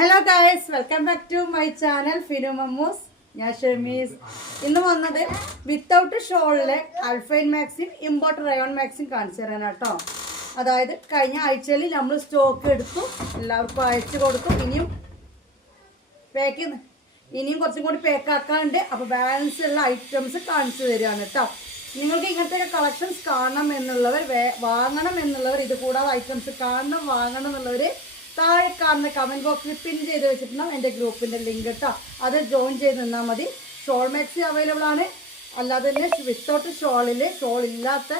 Hello guys, welcome back to my channel Finu Mammus. ഞാൻ ഷെമീസ്. ഇന്ന് വന്നത് വിത്തൗട്ട് ഷോളിലെ alpine maxi import rayon maxi കാണിച്ചു തരാനാട്ടോ. അതായത് കഴിഞ്ഞ ആഴ്ചയിൽ നമ്മൾ സ്റ്റോക്ക് എടുത്തു, എല്ലാവർക്കും അയച്ചു കൊടുത്തു. ഇനിയും കുറച്ചും കൂടി പേക്കാക്കാനുണ്ട്. അപ്പോൾ ബാലൻസ് ഉള്ള ഐറ്റംസ് കാണിച്ചു തരികയാണ് കേട്ടോ. നിങ്ങൾക്ക് ഇങ്ങനത്തെ കളക്ഷൻസ് കാണണം എന്നുള്ളവർ, വാങ്ങണം എന്നുള്ളവർ, ഇത് കൂടാതെ ഐറ്റംസ് കാണണം വാങ്ങണം എന്നുള്ളവർ താഴെ കാണുന്ന കമൻറ്റ് ബോക്സിൽ പിൻ ചെയ്ത് വെച്ചിട്ടുണ്ടാവും എൻ്റെ ഗ്രൂപ്പിൻ്റെ ലിങ്ക് കേട്ടോ. അത് ജോയിൻ ചെയ്ത് നിന്നാൽ മതി. ഷോൾ മാക്സി അവൈലബിൾ ആണ്. അല്ലാതെ തന്നെ വിത്തൗട്ട് ഷോൾ ഇല്ലാത്ത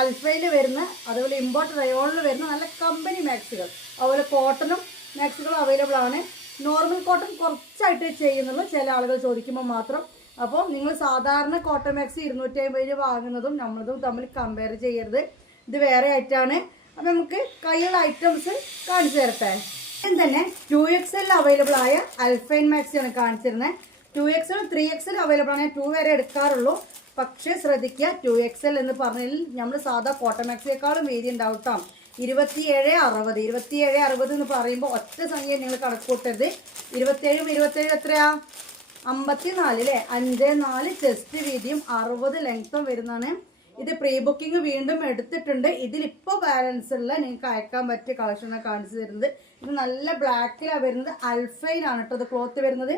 അൽഫയിൽ വരുന്ന, അതുപോലെ ഇമ്പോർട്ട് റയോണിൽ വരുന്ന നല്ല കമ്പനി മാക്സികൾ, അതുപോലെ കോട്ടണും മാക്സികളും അവൈലബിൾ ആണ്. നോർമൽ കോട്ടൺ കുറച്ചായിട്ട് ചെയ്യുന്നുള്ളൂ, ചില ആളുകൾ ചോദിക്കുമ്പോൾ മാത്രം. അപ്പോൾ നിങ്ങൾ സാധാരണ കോട്ടൺ മാക്സി 250 വാങ്ങുന്നതും നമ്മളതും തമ്മിൽ കമ്പയർ ചെയ്യരുത്. ഇത് വേറെ ആയിട്ടാണ്. അപ്പം നമുക്ക് കയ്യിലുള്ള ഐറ്റംസ് കാണിച്ചു തരട്ടെ. തന്നെ 2XL അവൈലബിൾ ആയ അൽഫൈൻ മാക്സിയാണ് കാണിച്ചിരുന്നത്. 2XL 3XL അവൈലബിൾ ആണ്. 2 വരെ എടുക്കാറുള്ളൂ. പക്ഷേ ശ്രദ്ധിക്കുക, 2XL എന്ന് പറഞ്ഞാൽ നമ്മൾ സാധാ കോട്ടൺ മാക്സിയേക്കാളും വീതി ഉണ്ടാവും കേട്ടോ. 2760 എന്ന് പറയുമ്പോൾ ഒറ്റ സംഖ്യ നിങ്ങൾ കണക്കൂട്ടരുത്. 27 എത്രയാ? 54 അല്ലേ? 54 ചെസ്റ്റ് വീതിയും 60 ലെങ്ത്തും വരുന്നതാണ്. ഇത് പ്രീ ബുക്കിംഗ് വീണ്ടും എടുത്തിട്ടുണ്ട്. ഇതിലിപ്പോൾ ബാലൻസ് ഉള്ള നിങ്ങൾക്ക് അയക്കാൻ പറ്റിയ കളക്ഷനാണ് കാണിച്ചു തരുന്നത്. ഇത് നല്ല ബ്ലാക്കിലാണ് വരുന്നത്. അൽഫൈൻ ആണ് കേട്ടോ ഇത് ക്ലോത്ത് വരുന്നത്.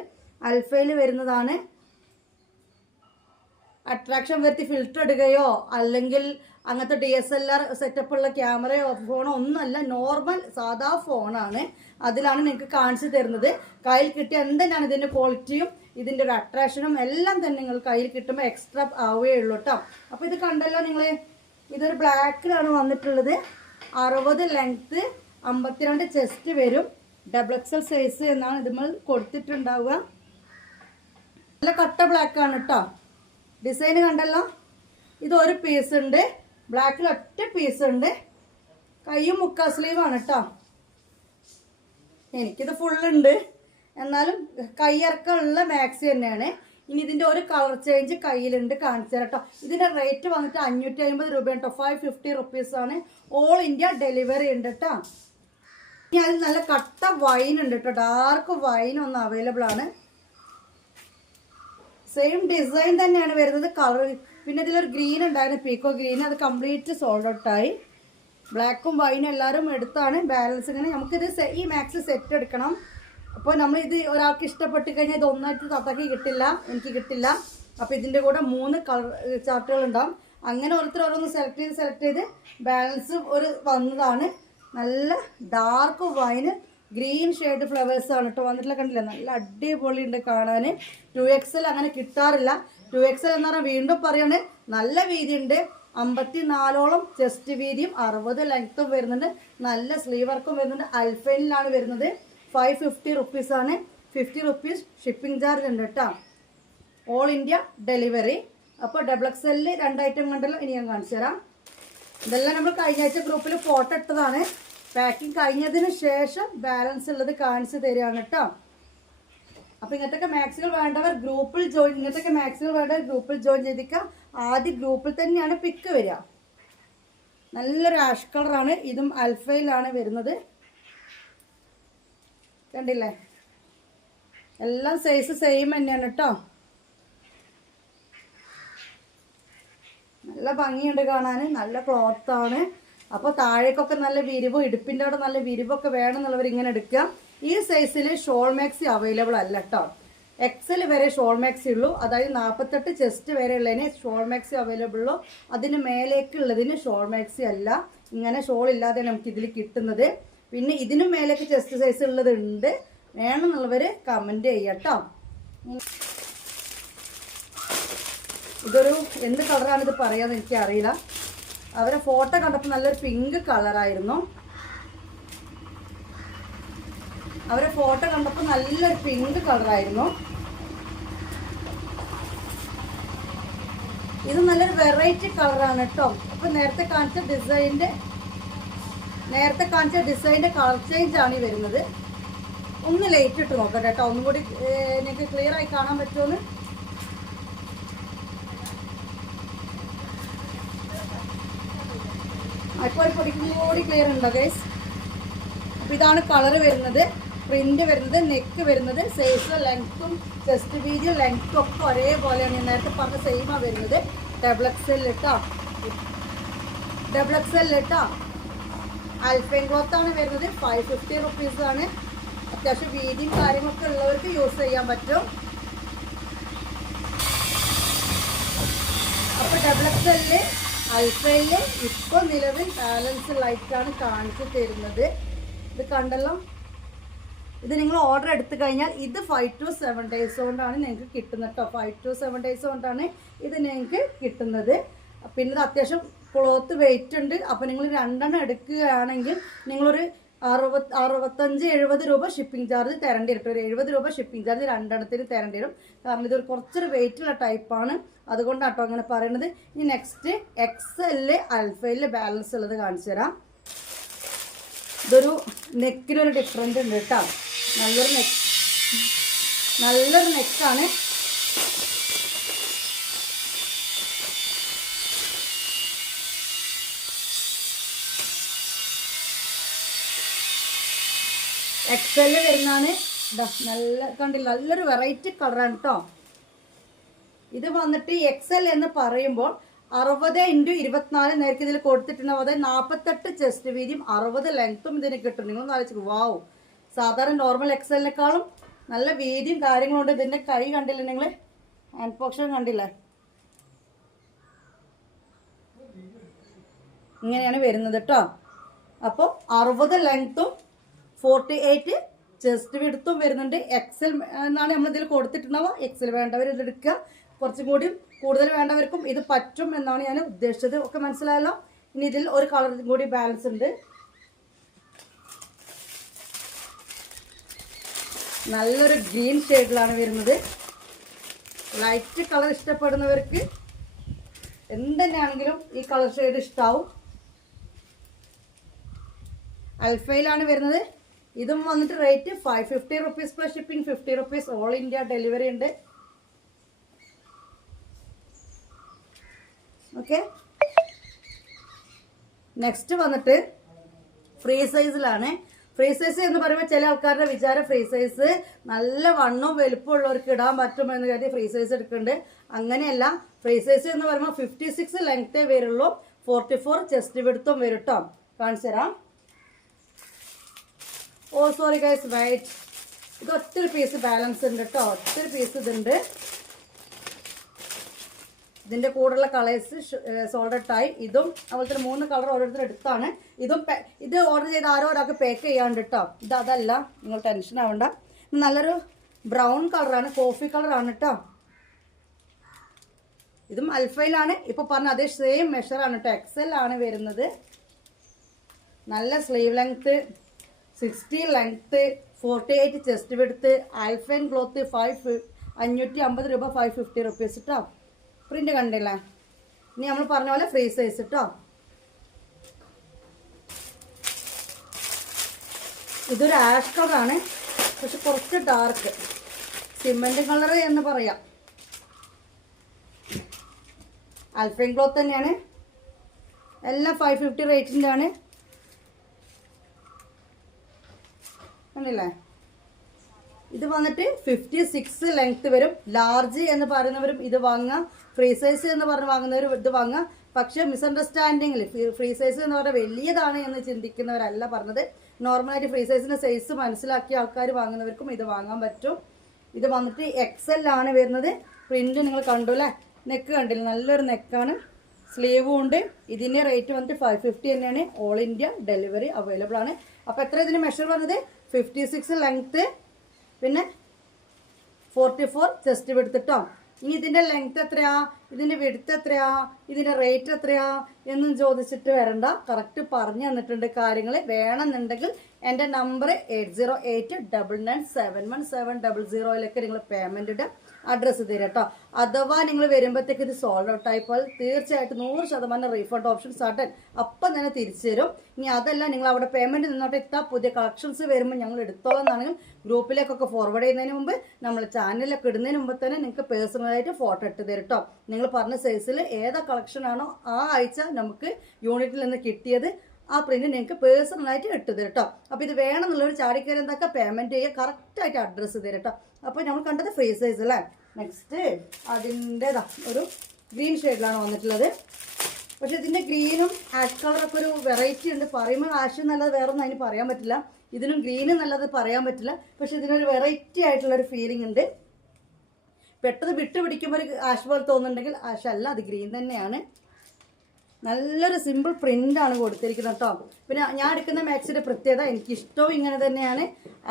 അൽഫൈൽ വരുന്നതാണ്. അട്രാക്ഷൻ വരുത്തി ഫിൽറ്റർ ഇടുകയോ അല്ലെങ്കിൽ അങ്ങനത്തെ DSLR സെറ്റപ്പുള്ള ക്യാമറയോ ഫോണോ ഒന്നുമല്ല, നോർമൽ സാധാ ഫോണാണ്. അതിലാണ് നിങ്ങൾക്ക് കാണിച്ചു തരുന്നത്. കയ്യിൽ കിട്ടിയ എന്തെന്നാണ് ഇതിൻ്റെ ക്വാളിറ്റിയും ഇതിൻ്റെ ഒരു അട്രാക്ഷനും എല്ലാം തന്നെ നിങ്ങൾ കയ്യിൽ കിട്ടുമ്പോൾ എക്സ്ട്രാ ആവുകയേ ഉള്ളൂ കേട്ടോ. അപ്പോൾ ഇത് കണ്ടല്ലോ നിങ്ങൾ, ഇതൊരു ബ്ലാക്കിലാണ് വന്നിട്ടുള്ളത്. 60 ലെങ്ത്ത്, 52 ചെസ്റ്റ് വരും. XXL സൈസ് എന്നാണ് ഇതിൽ കൊടുത്തിട്ടുണ്ടാവുക. നല്ല കട്ട ബ്ലാക്കാണ് കേട്ടോ. ഡിസൈൻ കണ്ടല്ലോ. ഇത് ഒരു പീസ് ഉണ്ട്, ബ്ലാക്കിൽ ഒറ്റ പീസ് ഉണ്ട്. കൈയും മുക്കാ സ്ലീവാണ് കേട്ടോ. എനിക്കിത് ഫുള്ളുണ്ട്, എന്നാലും കൈയിറക്കമുള്ള മാക്സി തന്നെയാണ്. ഇനി ഇതിൻ്റെ ഒരു കളർ ചേഞ്ച് കയ്യിലുണ്ട്, കാണിച്ചു തരാം കേട്ടോ. ഇതിൻ്റെ റേറ്റ് വന്നിട്ട് 550 രൂപയാണ് കേട്ടോ. 550 റുപ്പീസാണ്. ഓൾ ഇന്ത്യ ഡെലിവറി ഉണ്ട് കേട്ടോ. ഇനി അതിൽ നല്ല കട്ട വൈൻ ഉണ്ട് കേട്ടോ. ഡാർക്ക് വൈൻ ഒന്ന് അവൈലബിൾ ആണ്. സെയിം ഡിസൈൻ തന്നെയാണ് വരുന്നത്. കളർ പിന്നെ ഇതിലൊരു ഗ്രീൻ ഉണ്ടായിരുന്നു, പീക്കോ ഗ്രീൻ. അത് കംപ്ലീറ്റ് സോൾഡ് ഔട്ടായി. ബ്ലാക്കും വൈനും എല്ലാവരും എടുത്താണ്. ബാലൻസ് ഇങ്ങനെ നമുക്കിത് ഈ മാക്സി സെറ്റ് എടുക്കണം. അപ്പോൾ നമ്മൾ ഇത് ഒരാൾക്ക് ഇഷ്ടപ്പെട്ട് കഴിഞ്ഞാൽ ഇത് ഒന്നായിട്ട് തത്തക്ക് കിട്ടില്ല, എനിക്ക് കിട്ടില്ല. അപ്പോൾ ഇതിൻ്റെ കൂടെ 3 കളർ ചാർട്ടുകൾ ഉണ്ടാവും. അങ്ങനെ ഓരോന്ന് സെലക്ട് ചെയ്ത് ബാലൻസ് ഒരു വന്നതാണ്. നല്ല dark wine green shade flowers ആണ് കേട്ടോ വന്നിട്ടുള്ള. കണ്ടില്ല, നല്ല അടിപൊളി ഉണ്ട് കാണാൻ. 2XL അങ്ങനെ കിട്ടാറില്ല. 2XL എന്ന് പറഞ്ഞാൽ വീണ്ടും പറയാണ്, നല്ല വീതി ഉണ്ട്. 54ഓളം ചെസ്റ്റ് വീതിയും 60 ലെങ്ത്തും വരുന്നുണ്ട്. നല്ല സ്ലീവ് വർക്കും വരുന്നുണ്ട്. അൽഫൈനിലാണ് വരുന്നത്. 550 റുപ്പീസാണ്. 50 റുപ്പീസ് ഷിപ്പിംഗ് ചാർജ് ഉണ്ട് കേട്ടോ. All India delivery. അപ്പോൾ XXL 2 ഐറ്റം കണ്ടല്ലോ. ഇനി ഞാൻ കാണിച്ചു തരാം. ഇതെല്ലാം നമ്മൾ കഴിഞ്ഞ ആഴ്ച ഗ്രൂപ്പിൽ ഫോട്ടോ ഇട്ടതാണ്. പാക്കിംഗ് കഴിഞ്ഞതിന് ശേഷം ബാലൻസ് ഉള്ളത് കാണിച്ചു തരികയാണ് കേട്ടോ. അപ്പോൾ ഇങ്ങനത്തെ മാക്സികൾ വേണ്ടവർ ഗ്രൂപ്പിൽ ജോയിൻ ചെയ്തിരിക്കുക. ആദ്യം ഗ്രൂപ്പിൽ തന്നെയാണ് പിക്ക് വരിക. നല്ലൊരു ആഷ് കളറാണ്. ഇതും അൽഫയിലാണ് വരുന്നത്. കണ്ടില്ലേ, എല്ലാം സൈസ് സെയിം തന്നെയാണ് കേട്ടോ. നല്ല ഭംഗിയുണ്ട് കാണാൻ. നല്ല ക്ലോത്താണ്. അപ്പോൾ താഴേക്കൊക്കെ നല്ല വിരിവും ഇടുപ്പിൻ്റെ അവിടെ നല്ല വിരിവൊക്കെ വേണമെന്നുള്ളവർ ഇങ്ങനെ എടുക്കുക. ഈ സൈസിൽ ഷോൾ മാക്സി അവൈലബിൾ അല്ല കേട്ടോ. XL വരെ ഷോൾ മാക്സി ഉള്ളൂ. അതായത് 48 ചെസ്റ്റ് വരെ ഉള്ളതിന് ഷോൾ മാക്സി അവൈലബിൾ ഉള്ളൂ. അതിന് മേലേക്ക് ഉള്ളതിന് ഷോൾ മാക്സി അല്ല. ഇങ്ങനെ ഷോൾ ഇല്ലാതെ നമുക്ക് ഇതിൽ കിട്ടുന്നത്. പിന്നെ ഇതിനും മേലേക്ക് ചെസ്റ്റ് സൈസ് ഉള്ളതുണ്ട്. വേണമെന്നുള്ളവർ കമൻറ്റ് ചെയ്യാം കേട്ടോ. ഇതൊരു എന്ത് കളറാണിത് പറയാമെന്ന് എനിക്കറിയില്ല. അവരെ ഫോട്ടോ കണ്ടപ്പോൾ നല്ലൊരു പിങ്ക് കളറായിരുന്നു. ഇത് നല്ലൊരു വെറൈറ്റി കളറാണ് കേട്ടോ. അപ്പോൾ നേരത്തെ കാണിച്ച ഡിസൈൻ്റെ കളർ ചേഞ്ച് ആണ് ഈ വരുന്നത്. ഒന്ന് ലൈറ്റ് ഇട്ട് നോക്കട്ടെ കേട്ടോ, ഒന്നും കൂടി നിങ്ങൾക്ക് ക്ലിയർ ആയി കാണാൻ പറ്റുമെന്ന്. ഇപ്പോൾ ഒരു പൊടിക്കും കൂടി ക്ലിയർ ഉണ്ടോ ഗൈസ്? അപ്പോൾ ഇതാണ് കളർ വരുന്നത്. പ്രിന്റ് വരുന്നത്, നെക്ക് വരുന്നത്, സൈസ് ലെങ്ത്തും ചെസ്റ്റ് വീതി ലെങ്ത്തും ഒക്കെ ഒരേപോലെയാണ്. ഞാൻ നേരത്തെ പറഞ്ഞ സെയിമാണ് വരുന്നത്. ഡബിൾ എക്സൽ കേട്ടോ, ഡബിൾ എക്സൽ കേട്ടോ. അൽഫൈൻ ക്ലോത്ത് ആണ് വരുന്നത്. 550 റുപ്പീസ് ആണ്. അത്യാവശ്യം വീതിയും കാര്യങ്ങളൊക്കെ ഉള്ളവർക്ക് യൂസ് ചെയ്യാൻ പറ്റും. അപ്പോൾ ഡബിൾ എക്സലില് അൽഫൈനില് ഇപ്പോൾ നിലവിൽ ബാലൻസ് ലൈറ്റാണ് കാണിച്ചു തരുന്നത്. ഇത് കണ്ടല്ലോ. ഇത് നിങ്ങൾ ഓർഡർ എടുത്തു കഴിഞ്ഞാൽ ഇത് 5 to 7 days കൊണ്ടാണ് നിങ്ങൾക്ക് കിട്ടുന്നത് കേട്ടോ. 5 to 7 days കൊണ്ടാണ് ഇത് നിങ്ങൾക്ക് കിട്ടുന്നത്. പിന്നെ ഇത് അത്യാവശ്യം ക്ലോത്ത് വെയിറ്റ് ഉണ്ട്. അപ്പോൾ നിങ്ങൾ 2 എണ്ണം എടുക്കുകയാണെങ്കിൽ നിങ്ങളൊരു 65-70 രൂപ ഷിപ്പിംഗ് ചാർജ് തരേണ്ടി വരും. ഒരു 70 രൂപ ഷിപ്പിംഗ് ചാർജ് 2 എണ്ണത്തിന് തരേണ്ടി വരും. കാരണം ഇതൊരു കുറച്ചൊരു വെയിറ്റുള്ള ടൈപ്പാണ്, അതുകൊണ്ടാണ് കേട്ടോ അങ്ങനെ പറയുന്നത്. ഇനി നെക്സ്റ്റ് എക്സെല്ല് അൽഫയില് ബാലൻസ് ഉള്ളത് കാണിച്ചു തരാം. ഇതൊരു നെക്കിനൊരു ഡിഫറൻറ്റ് ഉണ്ട് കേട്ടോ. നല്ലൊരു നെക്കാണ്. എക്സെല് വരുന്നതാണ്. നല്ല കണ്ടില്ല, നല്ലൊരു വെറൈറ്റി കളറാണ് കേട്ടോ. ഇത് വന്നിട്ട് എക്സൽ എന്ന് പറയുമ്പോൾ 60x24 നേരത്തെ ഇതിൽ കൊടുത്തിട്ടുണ്ടാവും. അതായത് 48 ചെസ്റ്റ് വീതിയും 60 ലെങ്ത്തും ഇതിന് കിട്ടും. നിങ്ങളൊന്ന് ആലോചിച്ചു, വാവ്. സാധാരണ നോർമൽ എക്സലിനേക്കാളും നല്ല വീതിയും കാര്യങ്ങളുണ്ട്. ഇതിന്റെ കൈ കണ്ടില്ല നിങ്ങൾ, ഹാൻഡ് പോർഷൻ കണ്ടില്ലേ, ഇങ്ങനെയാണ് വരുന്നത് കേട്ടോ. അപ്പോൾ 60 ലെങ്ത്തും 48 ചെസ്റ്റ് വിഡ്ത്തും വരുന്നുണ്ട്. എക്സൽ എന്നാണ് നമ്മളിതിൽ കൊടുത്തിട്ടുണ്ടാവുക. എക്സൽ വേണ്ടവർ ഇതെടുക്കുക. കുറച്ചും കൂടി കൂടുതൽ വേണ്ടവർക്കും ഇത് പറ്റും എന്നാണ് ഞാൻ ഉദ്ദേശിച്ചത്. ഒക്കെ മനസ്സിലായല്ലോ. ഇനി ഇതിൽ ഒരു കളർ കൂടി ബാലൻസ് ഉണ്ട്. നല്ലൊരു ഗ്രീൻ ഷെയ്ഡിലാണ് വരുന്നത്. ലൈറ്റ് കളർ ഇഷ്ടപ്പെടുന്നവർക്ക് എന്തെന്നാണെങ്കിലും ഈ കളർ ഷെയ്ഡ് ഇഷ്ടാവും. അൽഫയിലാണ് വരുന്നത്. ഇതും വന്നിട്ട് rate 550 rupees plus shipping, 50 rupees all India delivery ഉണ്ട്. ഓക്കെ. നെക്സ്റ്റ് വന്നിട്ട് ഫ്രീ സൈസിലാണ്. ഫ്രീ സൈസ് എന്ന് പറയുമ്പോൾ ചില ആൾക്കാരുടെ വിചാരം ഫ്രീ സൈസ് നല്ല വണ്ണവും വലുപ്പമുള്ളവർക്ക് ഇടാൻ പറ്റുമെന്ന് കരുതി ഫ്രീ സൈസ് എടുക്കുന്നുണ്ട്. അങ്ങനെയല്ല. ഫ്രീ സൈസ് എന്ന് പറയുമ്പോൾ 56 ലെങ്ത്തേ വരുള്ളൂ, 44 ചെസ്റ്റ് വിഡ്ത്തും വരും കേട്ടോ. കാണിച്ചു തരാം. ഓ സോറി ഗൈസ്, വൈറ്റ്. ഇത് ഒത്തിരി പീസ് ബാലൻസ് ഉണ്ട് കേട്ടോ. ഒത്തിരി പീസ് ഇതുണ്ട്. ഇതിന്റെ കൂടെയുള്ള കളേഴ്സ് സോൾഡ് ആയി. ഇതും അതുപോലെ തന്നെ 3 കളർ ഓരോരുത്തർ എടുത്താണ്. ഇത് ഓർഡർ ചെയ്ത് ആരോ ഒരാൾക്ക് പാക്ക് ചെയ്യാണ്ട് കേട്ടോ. ഇത് അതല്ല, നിങ്ങൾ ടെൻഷൻ ആവണ്ട. നല്ലൊരു ബ്രൗൺ കളറാണ്, കോഫി കളറാണ് കേട്ടോ. ഇതും അൽഫയിലാണ്. ഇപ്പൊ പറഞ്ഞ അതേ സെയിം മെഷറാണ് കേട്ടോ. എക്സൽ ആണ് വരുന്നത്. നല്ല sleeve length, 60 length, 48 chest width, alpine cloth 550 രൂപ, 550 റുപ്പീസ് കേട്ടോ. പ്രിന്റ് കണ്ടില്ലേ. ഇനി നമ്മൾ പറഞ്ഞ പോലെ ഫ്രീ സൈസ് കേട്ടോ. ഇതൊരു ആഷ് കളറാണ്, പക്ഷെ കുറച്ച് ഡാർക്ക് സിമെന്റ് കളർ എന്ന് പറയാം. അൽഫൈൻ ക്ലോത്ത് തന്നെയാണ്. എല്ലാം 550 റേറ്റിൻ്റെ ആണ്. കണ്ടില്ലേ. ഇത് വന്നിട്ട് 56 ലെങ്ത് വരും. ലാർജ് എന്ന് പറയുന്നവരും ഇത് വാങ്ങാം, ഫ്രീ സൈസ് എന്ന് പറഞ്ഞ് വാങ്ങുന്നവരും ഇത് വാങ്ങാം. പക്ഷെ മിസ്അണ്ടർസ്റ്റാൻഡിങ്ങിൽ ഫ്രീ സൈസ് എന്ന് പറഞ്ഞാൽ വലിയതാണ് എന്ന് ചിന്തിക്കുന്നവരല്ല പറഞ്ഞത്. നോർമലായിട്ട് ഫ്രീ സൈസിന്റെ സൈസ് മനസ്സിലാക്കിയ ആൾക്കാർ വാങ്ങുന്നവർക്കും ഇത് വാങ്ങാൻ പറ്റും. ഇത് വന്നിട്ട് എക്സൽ ആണ് വരുന്നത്. പ്രിന്റ് നിങ്ങൾ കണ്ടു അല്ലേ. നെക്ക് കണ്ടില്ല, നല്ലൊരു നെക്കാണ്. സ്ലീവും ഉണ്ട്. ഇതിന്റെ റേറ്റ് വന്നിട്ട് 550 തന്നെയാണ്. ഓൾ ഇന്ത്യ ഡെലിവറി അവൈലബിൾ ആണ്. അപ്പോൾ എത്ര ഇതിന് മെഷർ വന്നത്? 56 ലെങ്ത്ത്, പിന്നെ 44 ചെസ്റ്റ് വിഡ്ത്ത് കേട്ടോ. ഇനി ഇതിന്റെ ലെങ്ത് എത്രയാ, ഇതിന്റെ വിഡ്ത്ത് എത്രയാ, ഇതിന്റെ റേറ്റ് എത്രയാ എന്നും ചോദിച്ചിട്ട് വരണ്ട. കറക്റ്റ് പറഞ്ഞു തന്നിട്ടുണ്ട് കാര്യങ്ങൾ. വേണമെന്നുണ്ടെങ്കിൽ എൻ്റെ നമ്പർ 8089971700 നിങ്ങൾ പേയ്മെന്റ് ഇടുക. അഡ്രസ്സ് തരാം കേട്ടോ. അഥവാ നിങ്ങൾ വരുമ്പോഴത്തേക്ക് ഇത് സോൾഡ് ഔട്ട് ആയിപ്പോൾ തീർച്ചയായിട്ടും 100% റീഫണ്ട് ഓപ്ഷൻ സഡൻ അപ്പം തന്നെ തിരിച്ചു തരും. ഇനി അതല്ല, നിങ്ങൾ അവിടെ പേയ്മെന്റ് നിന്നോട്ട് എത്താ പുതിയ കളക്ഷൻസ് വരുമ്പോൾ ഞങ്ങൾ എടുത്തോളം എന്നാണെങ്കിൽ ഗ്രൂപ്പിലേക്കൊക്കെ ഫോർവേഡ് ചെയ്യുന്നതിന് മുമ്പ് നമ്മൾ ചാനലിലൊക്കെ ഇടുന്നതിന് മുമ്പ് തന്നെ നിങ്ങൾക്ക് പേഴ്സണലായിട്ട് ഫോട്ടോ ഇട്ട് തരും കേട്ടോ. നിങ്ങൾ പറഞ്ഞ സൈസിൽ ഏതാ കളക്ഷൻ ആണോ ആ ആഴ്ച നമുക്ക് യൂണിറ്റിൽ നിന്ന് കിട്ടിയത് ആ പ്രിന്റ് നിങ്ങൾക്ക് പേഴ്സണലായിട്ട് ഇട്ട് തരും കേട്ടോ. അപ്പോൾ ഇത് വേണമെന്നുള്ളവർ ചാടിക്കയറി എന്താക്കുക, പേയ്മെന്റ് ചെയ്യുക, കറക്റ്റായിട്ട് അഡ്രസ്സ് തരും കേട്ടോ. അപ്പോൾ നമ്മൾ കണ്ടത് ഫ്രീ സൈസ് അല്ലേ. നെക്സ്റ്റ് അതിൻ്റെതാ ഒരു ഗ്രീൻ ഷെയ്ഡിലാണ് വന്നിട്ടുള്ളത്. പക്ഷെ ഇതിൻ്റെ ഗ്രീനും ആഷ് കളറൊക്കെ ഒരു വെറൈറ്റി ഉണ്ട്. പറയുമ്പോൾ ആഷ് നല്ലത് വേറൊന്നും അതിന് പറയാൻ പറ്റില്ല, ഇതിനും ഗ്രീന് നല്ലത് പറയാൻ പറ്റില്ല. പക്ഷെ ഇതിനൊരു വെറൈറ്റി ആയിട്ടുള്ളൊരു ഫീലിംഗ് ഉണ്ട്. പെട്ടെന്ന് വിട്ട് പിടിക്കുമ്പോൾ ഒരു ആഷ് പോലെ തോന്നുന്നുണ്ടെങ്കിൽ ആഷ് അല്ല, അത് ഗ്രീൻ തന്നെയാണ്. നല്ലൊരു സിമ്പിൾ പ്രിൻ്റാണ് കൊടുത്തിരിക്കുന്നത് കേട്ടോ. പിന്നെ ഞാൻ എടുക്കുന്ന മാക്സിയുടെ പ്രത്യേകത, എനിക്കിഷ്ടവും ഇങ്ങനെ തന്നെയാണ്.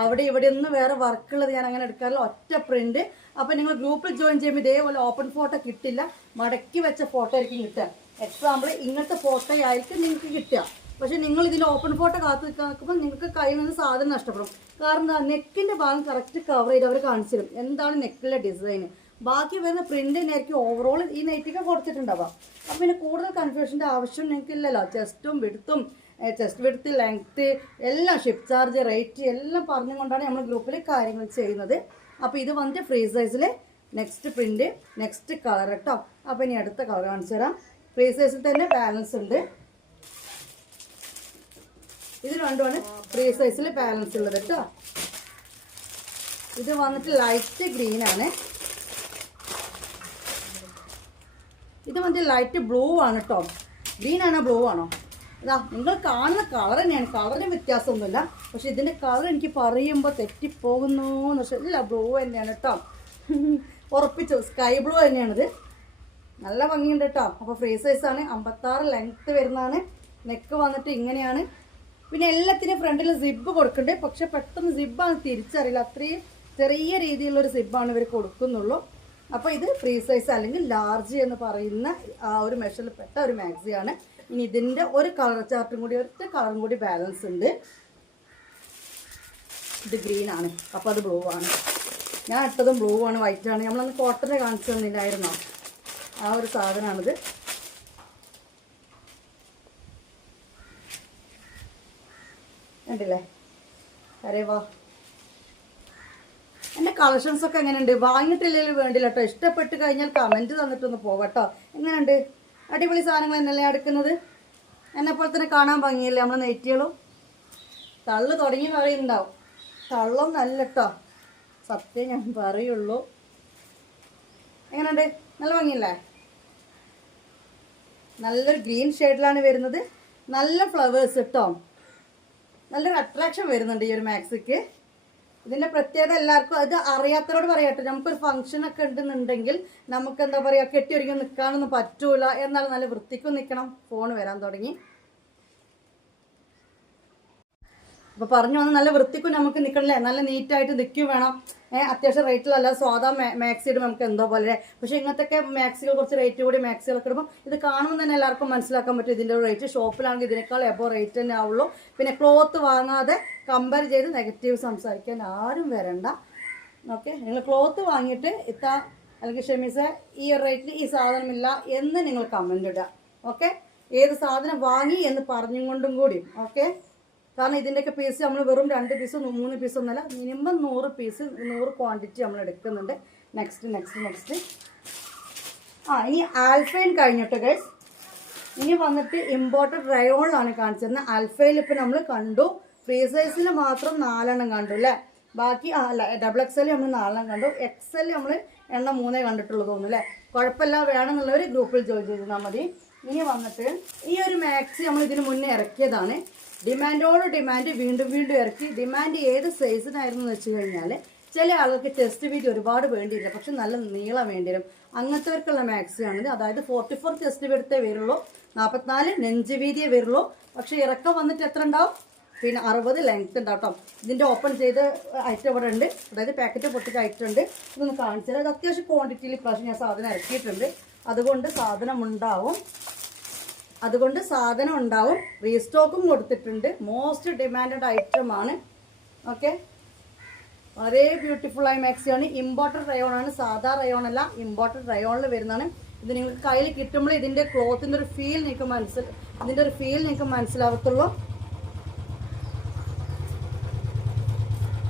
അവിടെ ഇവിടെ ഒന്നും വേറെ വർക്കുള്ളത് ഞാൻ അങ്ങനെ എടുക്കാറില്ല, ഒറ്റ പ്രിന്റ്. അപ്പോൾ നിങ്ങൾ ഗ്രൂപ്പിൽ ജോയിൻ ചെയ്യുമ്പോൾ ഇതേപോലെ ഓപ്പൺ ഫോട്ടോ കിട്ടില്ല, മടക്കി വെച്ച ഫോട്ടോ ആയിരിക്കും കിട്ടുക. എക്സാമ്പിൾ ഇങ്ങനത്തെ ഫോട്ടോ ആയിരിക്കും നിങ്ങൾക്ക് കിട്ടുക. പക്ഷെ നിങ്ങൾ ഇതിൻ്റെ ഓപ്പൺ ഫോട്ടോ കാത്തു നിൽക്കുമ്പോൾ നിങ്ങൾക്ക് കയ്യിൽ നിന്ന് സാധനം നഷ്ടപ്പെടും. കാരണം നെക്കിൻ്റെ ഭാഗം കറക്റ്റ് കവർ ചെയ്ത് അവർ കാണിച്ചു തരും എന്താണ് നെക്കിലെ ഡിസൈന്. ബാക്കി വരുന്ന പ്രിന്റിനായിരിക്കും ഓവറോൾ ഈ നെറ്റിക്ക് കൊടുത്തിട്ടുണ്ടാവാം. അപ്പം പിന്നെ കൂടുതൽ കൺഫ്യൂഷൻ്റെ ആവശ്യം നിങ്ങൾക്കില്ലല്ലോ. ചെസ്റ്റും വിടുത്തും, ചെസ്റ്റ് വിടുത്ത്, ലെങ്ത്ത് എല്ലാം, ഷിപ്പ് ചാർജ്, റേറ്റ് എല്ലാം പറഞ്ഞുകൊണ്ടാണ് നമ്മൾ ഗ്രൂപ്പിൽ കാര്യങ്ങൾ ചെയ്യുന്നത്. അപ്പോൾ ഇത് വന്നിട്ട് ഫ്രീ സൈസിൽ നെക്സ്റ്റ് പ്രിന്റ്, നെക്സ്റ്റ് കളർ കേട്ടോ. അപ്പോൾ ഇനി അടുത്ത കളർ കാണിച്ചു തരാം. ഫ്രീ സൈസിൽ തന്നെ ബാലൻസ് ഉണ്ട്. ഇത് രണ്ടുമാണ് ഫ്രീ സൈസിൽ ബാലൻസ് ഉള്ളത് കേട്ടോ. ഇത് വന്നിട്ട് ലൈറ്റ് ഗ്രീൻ ആണ്. ഇത് വന്നിട്ട് ലൈറ്റ് ബ്ലൂ ആണ് കേട്ടോ. ഗ്രീൻ ആണോ ബ്ലൂ ആണോ? ഇതാ നിങ്ങൾ കാണുന്ന കളർ തന്നെയാണ്, കളറിന് വ്യത്യാസമൊന്നുമില്ല. പക്ഷെ ഇതിൻ്റെ കളർ എനിക്ക് പറയുമ്പോൾ തെറ്റിപ്പോകുന്നു എന്ന് വെച്ചാൽ ഇല്ല, ബ്ലൂ തന്നെയാണ് കേട്ടോ. ഉറപ്പിച്ചു, സ്കൈ ബ്ലൂ തന്നെയാണിത്. നല്ല ഭംഗിയുണ്ട് കേട്ടോ. അപ്പോൾ ഫ്രീ സൈസാണ്, 56 ലെങ്ത്ത് വരുന്നതാണ്. നെക്ക് വന്നിട്ട് ഇങ്ങനെയാണ്. പിന്നെ എല്ലാത്തിനും ഫ്രണ്ടിൽ സിബ് കൊടുക്കുന്നുണ്ട്. പക്ഷെ പെട്ടെന്ന് സിബാണ് തിരിച്ചറിയില്ല, അത്രയും ചെറിയ രീതിയിലുള്ളൊരു സിബാണ് ഇവർ കൊടുക്കുന്നുള്ളൂ. അപ്പോൾ ഇത് ഫ്രീ സൈസ് അല്ലെങ്കിൽ ലാർജ് എന്ന് പറയുന്ന ആ ഒരു മെഷറിൽപ്പെട്ട ഒരു മാക്സിയാണ്. ഇനി ഇതിൻ്റെ ഒരു കളർ ചാർട്ടും കൂടി, ഒറ്റ കളറും കൂടി ബാലൻസ് ഉണ്ട്. ഇത് ഗ്രീൻ ആണ്, അപ്പോൾ അത് ബ്ലൂ ആണ്. ഞാൻ ഇട്ടതും ബ്ലൂ ആണ്, വൈറ്റ് ആണ്. നമ്മളന്ന് കോട്ടൻ്റെ കാണിച്ചു തന്നില്ലായിരുന്നോ, ആ ഒരു സാധനമാണിത്. കണ്ടില്ലേ? അരേ വാ, എൻ്റെ കളക്ഷൻസൊക്കെ എങ്ങനെയുണ്ട്? വാങ്ങിയിട്ടില്ലെങ്കിൽ വേണ്ടില്ല കേട്ടോ. ഇഷ്ടപ്പെട്ട് കഴിഞ്ഞാൽ കമൻറ്റ് തന്നിട്ടൊന്ന് പോകട്ടോ. എങ്ങനെയുണ്ട്? അടിപൊളി സാധനങ്ങൾ എന്നല്ലേ എടുക്കുന്നത്. എന്നെപ്പോലെ തന്നെ കാണാൻ ഭംഗിയില്ലേ നമ്മൾ നെറ്റികളും. തള്ളു തുടങ്ങി പറയുന്നുണ്ടാവും, തള്ളം നല്ല കേട്ടോ, സത്യം ഞാൻ പറയുള്ളൂ. എങ്ങനെയുണ്ട്? നല്ല ഭംഗിയല്ലേ? നല്ലൊരു ഗ്രീൻ ഷെയ്ഡിലാണ് വരുന്നത്. നല്ല ഫ്ലവേഴ്സ് കേട്ടോ. നല്ലൊരു അട്രാക്ഷൻ വരുന്നുണ്ട് ഈ ഒരു മാക്സിക്ക്. ഇതിൻ്റെ പ്രത്യേകത എല്ലാവർക്കും അത് അറിയാത്തവരോട് പറയട്ടെ. നമുക്കൊരു ഫംഗ്ഷനൊക്കെ ഉണ്ടെന്നുണ്ടെങ്കിൽ നമുക്ക് എന്താ പറയുക, കെട്ടിയൊരുങ്ങി നിൽക്കാനൊന്നും പറ്റൂല. എന്നാലും നല്ല വൃത്തിക്കും നിൽക്കണം. ഫോൺ വരാൻ തുടങ്ങി. അപ്പോൾ പറഞ്ഞു വന്ന് നല്ല വൃത്തിക്കും നമുക്ക് നിൽക്കണല്ലേ, നല്ല നീറ്റായിട്ട് നിൽക്കും വേണം. അത്യാവശ്യം റേറ്റിലല്ല സാധാ മാക്സി ഇടുമ്പോൾ നമുക്ക് എന്തോ പോലെ. പക്ഷേ ഇങ്ങനത്തെ മാക്സികൾ കുറച്ച് റേറ്റ് കൂടി മാക്സികളൊക്കെ ഇടുമ്പോൾ ഇത് കാണുമ്പോൾ തന്നെ എല്ലാവർക്കും മനസ്സിലാക്കാൻ പറ്റും ഇതിൻ്റെ റേറ്റ്. ഷോപ്പിലാണെങ്കിൽ ഇതിനേക്കാൾ എബോ റേറ്റ് തന്നെ ആവുള്ളൂ. പിന്നെ ക്ലോത്ത് വാങ്ങാതെ കമ്പയർ ചെയ്ത് നെഗറ്റീവ് സംസാരിക്കാൻ ആരും വരണ്ട. ഓക്കെ, നിങ്ങൾ ക്ലോത്ത് വാങ്ങിയിട്ട് ഇത്ത അല്ലെങ്കിൽ ഷെമീസ ഈ റേറ്റിൽ ഈ സാധനമില്ല എന്ന് നിങ്ങൾ കമൻ്റ് ഇടുക. ഓക്കെ, ഏത് സാധനം വാങ്ങി എന്ന് പറഞ്ഞും കൊണ്ടും കൂടി. ഓക്കെ, കാരണം ഇതിൻ്റെയൊക്കെ പീസ് നമ്മൾ വെറും 2 പീസോ 3 പീസോ ഒന്നല്ല, മിനിമം 100 പീസ് 100 ക്വാണ്ടിറ്റി നമ്മൾ എടുക്കുന്നുണ്ട്. നെക്സ്റ്റ് ഇനി ആൽഫൈൻ കഴിഞ്ഞിട്ട് ഗൈസ്, ഇനി വന്നിട്ട് ഇമ്പോർട്ടഡ് റയോണിലാണ് കാണിച്ചിരുന്നത്. ആൽഫയിൽ ഇപ്പോൾ നമ്മൾ കണ്ടു, ഫ്രീ സൈസിൽ മാത്രം 4 എണ്ണം കണ്ടു അല്ലേ. ബാക്കി അല്ല, XXL നമ്മൾ 4 എണ്ണം കണ്ടു. XL നമ്മൾ എണ്ണം 3 കണ്ടിട്ടുള്ളൂ തോന്നുന്നു അല്ലേ. കുഴപ്പമില്ല, വേണമെന്നുള്ളവർ ഗ്രൂപ്പിൽ ജോയിൻ ചെയ്താൽ മതി. ഇനി വന്നിട്ട് ഈ ഒരു മാക്സി നമ്മൾ ഇതിന് മുന്നേ ഇറക്കിയതാണ്. ഡിമാൻഡ് വീണ്ടും ഇറക്കി. ഡിമാൻഡ് ഏത് സൈസിനായിരുന്നു എന്ന് വെച്ച് കഴിഞ്ഞാൽ, ചില ആൾക്ക് ചെസ്റ്റ് വീതി ഒരുപാട് വേണ്ടിയില്ല, പക്ഷെ നല്ല നീളം വേണ്ടി വരും. അങ്ങനത്തെവർക്കുള്ള മാക്സിയാണിത്. അതായത് 44 ചെസ്റ്റ് വീടത്തേ വരുള്ളൂ, 44 നെഞ്ച് വീതിയേ വരുള്ളൂ. പക്ഷെ ഇറക്കം വന്നിട്ട് എത്ര ഉണ്ടാവും? പിന്നെ 60 ലെങ്ത് ഉണ്ടാവും കേട്ടോ. ഇതിൻ്റെ ഓപ്പൺ ചെയ്ത് ഐറ്റം ഇവിടെ ഉണ്ട്, അതായത് പാക്കറ്റ് പൊട്ടിച്ച ഐറ്റം ഉണ്ട്. ഇതൊന്ന് കാണിച്ചാൽ അത് അത്യാവശ്യം ക്വാണ്ടിറ്റിയിൽ ഇപ്രാവശ്യം ഞാൻ സാധനം ഇറക്കിയിട്ടുണ്ട്. അതുകൊണ്ട് സാധനം ഉണ്ടാവും. റീസ്റ്റോക്കും കൊടുത്തിട്ടുണ്ട്. മോസ്റ്റ് ഡിമാൻഡഡ് ഐറ്റമാണ്. ഓക്കെ, വളരെ ബ്യൂട്ടിഫുൾ ആയ മാക്സിയാണ്. ഇമ്പോർട്ടഡ് റയോൺ ആണ്, സാധാ റയോൺ അല്ല, ഇമ്പോർട്ടഡ് റയോണിൽ വരുന്നതാണ്. ഇത് നിങ്ങൾക്ക് കയ്യിൽ കിട്ടുമ്പോൾ ഇതിൻ്റെ ക്ലോത്തിൻ്റെ ഒരു ഫീൽ നിങ്ങൾക്ക് മനസ്സിലാവത്തുള്ളൂ.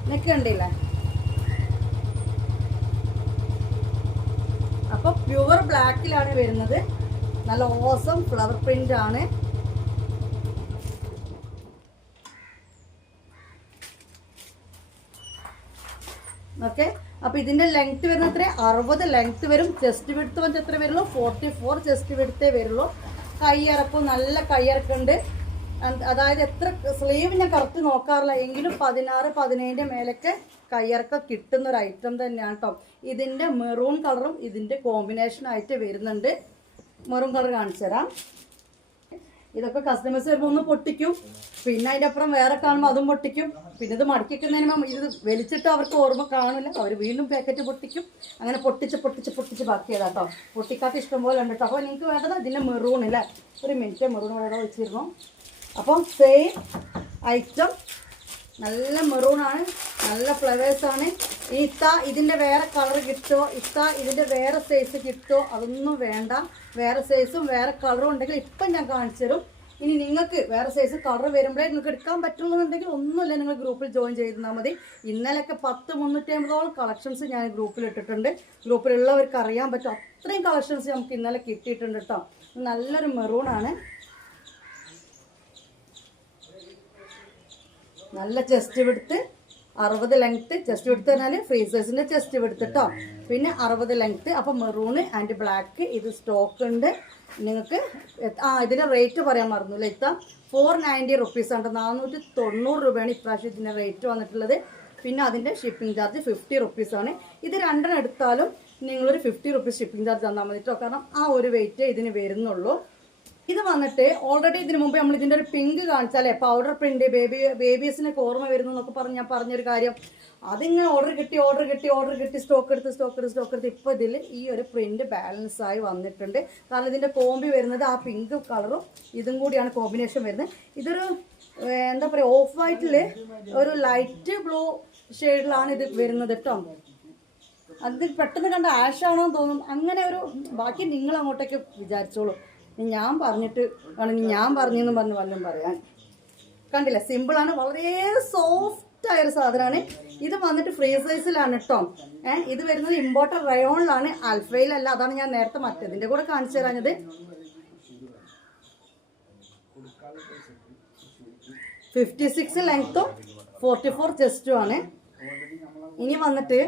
നെക്ക് കണ്ടില്ലേ? അപ്പോൾ പ്യുവർ ബ്ലാക്കിലാണ് വരുന്നത്. നല്ല ഓസം ഫ്ലവർ പ്രിന്റ് ആണ്. ഓക്കെ. അപ്പോൾ ഇതിൻ്റെ ലെങ്ത് വരുന്നത് എത്ര? 60 ലെങ്ത് വരും. ചെസ്റ്റ് വിഡ്ത്ത് വന്നിട്ട് എത്ര വരുള്ളൂ? 44 ചെസ്റ്റ് വിഡ്ത്തേ വരുള്ളൂ. കൈയിറക്കും നല്ല കൈയിറക്കുണ്ട്. അതായത് എത്ര സ്ലീവ് ഞാൻ കറക്റ്റ് നോക്കാറില്ല, എങ്കിലും 16-17 മേലൊക്കെ കയ്യിറക്കം കിട്ടുന്ന ഒരു ഐറ്റം തന്നെയാണ് കേട്ടോ. ഇതിൻ്റെ മെറൂൺ കളറും ഇതിൻ്റെ കോമ്പിനേഷൻ ആയിട്ട് വരുന്നുണ്ട്. മെറൂൺ കളർ കാണിച്ചു തരാം. ഇതൊക്കെ കസ്റ്റമേഴ്സ് വരുമ്പോൾ ഒന്ന് പൊട്ടിക്കും, പിന്നെ അതിൻ്റെ അപ്പുറം വേറെ കാണുമ്പോൾ അതും പൊട്ടിക്കും. പിന്നെ ഇത് മടക്കിക്കുന്നതിന് ഇത് വലിച്ചിട്ട് അവർക്ക് ഓർമ്മ കാണില്ല, അവർ വീണ്ടും പാക്കറ്റ് പൊട്ടിക്കും. അങ്ങനെ പൊട്ടിച്ച് ബാക്കി ചെയ്താൽ കേട്ടോ. പൊട്ടിക്കാത്ത ഇഷ്ടം പോലെ ഉണ്ട് കേട്ടോ. അപ്പോൾ നിങ്ങൾക്ക് വേണ്ടത് ഇതിൻ്റെ മെറൂൺ അല്ലേ? ഒരു മിനിറ്റ്, മെറൂൺ ഇവിടെ വെച്ചിരുന്നു. അപ്പം സെയിം ഐറ്റം, നല്ല മെറൂണാണ്, നല്ല ഫ്ലവേഴ്സാണ്. ഇതിൻ്റെ വേറെ കളർ കിട്ടുമോ, ഇതിൻ്റെ വേറെ സൈസ് കിട്ടുമോ, അതൊന്നും വേണ്ട. വേറെ സൈസും വേറെ കളറും ഉണ്ടെങ്കിൽ ഇപ്പം ഞാൻ കാണിച്ചു തരും. ഇനി നിങ്ങൾക്ക് വേറെ സൈസ് കളർ വരുമ്പോഴേ നിങ്ങൾക്ക് എടുക്കാൻ പറ്റുള്ളൂന്നുണ്ടെങ്കിൽ ഒന്നുമില്ല, നിങ്ങൾ ഗ്രൂപ്പിൽ ജോയിൻ ചെയ്താൽ മതി. ഇന്നലെയൊക്കെ 10-350 കളക്ഷൻസ് ഞാൻ ഗ്രൂപ്പിൽ ഇട്ടിട്ടുണ്ട്. ഗ്രൂപ്പിലുള്ളവർക്ക് അറിയാൻ പറ്റും, അത്രയും കളക്ഷൻസ് നമുക്ക് ഇന്നലെ കിട്ടിയിട്ടുണ്ട് കേട്ടോ. നല്ലൊരു മെറൂണാണ്, നല്ല chest width, 60 length. Chest width പറഞ്ഞാൽ ഫ്രീ സൈസിൻ്റെ ചെസ്റ്റ് വിഡ്ത്ത് കേട്ടോ. പിന്നെ 60 ലെങ്ത്ത്. അപ്പോൾ മെറൂണ് ആൻഡ് ബ്ലാക്ക് ഇത് സ്റ്റോക്ക് ഉണ്ട് നിങ്ങൾക്ക്. ഇതിൻ്റെ റേറ്റ് പറയാൻ മറന്നില്ല. 490 റുപ്പീസാണ്, 490 രൂപയാണ് ഇപ്രാവശ്യം ഇതിൻ്റെ റേറ്റ് വന്നിട്ടുള്ളത്. പിന്നെ അതിൻ്റെ ഷിപ്പിംഗ് ചാർജ് 50 റുപ്പീസാണ്. ഇത് രണ്ടെണ്ണം എടുത്താലും നിങ്ങളൊരു 50 റുപ്പീസ് ഷിപ്പിംഗ് ചാർജ് തന്നാൽ മതി കേട്ടോ. കാരണം ആ ഒരു വെയിറ്റ് ഇതിന് വരുന്നുള്ളൂ. ഇത് വന്നിട്ട് ഓൾറെഡി ഇതിന് മുമ്പ് നമ്മൾ ഇതിൻ്റെ ഒരു പിങ്ക് കാണിച്ചാലേ, പൗഡർ പ്രിന്റ് ബേബീസിനൊക്കെ ഓർമ്മ വരുന്നു എന്നൊക്കെ പറഞ്ഞ് ഞാൻ പറഞ്ഞൊരു കാര്യം. അതിങ്ങനെ ഓർഡർ കിട്ടി സ്റ്റോക്ക് എടുത്ത് ഇപ്പോൾ ഇതിൽ ഈ ഒരു പ്രിന്റ് ബാലൻസ് ആയി വന്നിട്ടുണ്ട്. കാരണം ഇതിൻ്റെ കോമ്പി വരുന്നത് ആ പിങ്ക് കളറും ഇതും കൂടിയാണ് കോമ്പിനേഷൻ വരുന്നത്. ഇതൊരു എന്താ പറയുക, ഓഫ് വൈറ്റിൽ ഒരു ലൈറ്റ് ബ്ലൂ ഷെയ്ഡിലാണ് ഇത് വരുന്നത് കേട്ടോ. അത് പെട്ടെന്ന് കണ്ട ആഷാണോ എന്ന് തോന്നും. അങ്ങനെ ഒരു ബാക്കി നിങ്ങൾ അങ്ങോട്ടേക്ക് വിചാരിച്ചോളൂ. ഞാൻ പറഞ്ഞിട്ട് വേണമെങ്കിൽ ഞാൻ പറഞ്ഞെന്ന് പറഞ്ഞ് വല്ലതും പറയാൻ. കണ്ടില്ല, സിമ്പിളാണ്, വളരെ സോഫ്റ്റ് ആയൊരു സാധനമാണ്. ഇത് വന്നിട്ട് ഫ്രീ സൈസിലാണ് കേട്ടോ. ഇത് വരുന്നത് ഇമ്പോർട്ടഡ് റയോണിലാണ്, ആൽഫയിലല്ല. അതാണ് ഞാൻ നേരത്തെ മറ്റേതിൻ്റെ കൂടെ കാണിച്ചു തരാഞ്ഞത്. 56 ലെങ്ത്തും 44 ചെസ്റ്റും ആണ്. ഇനി വന്നിട്ട്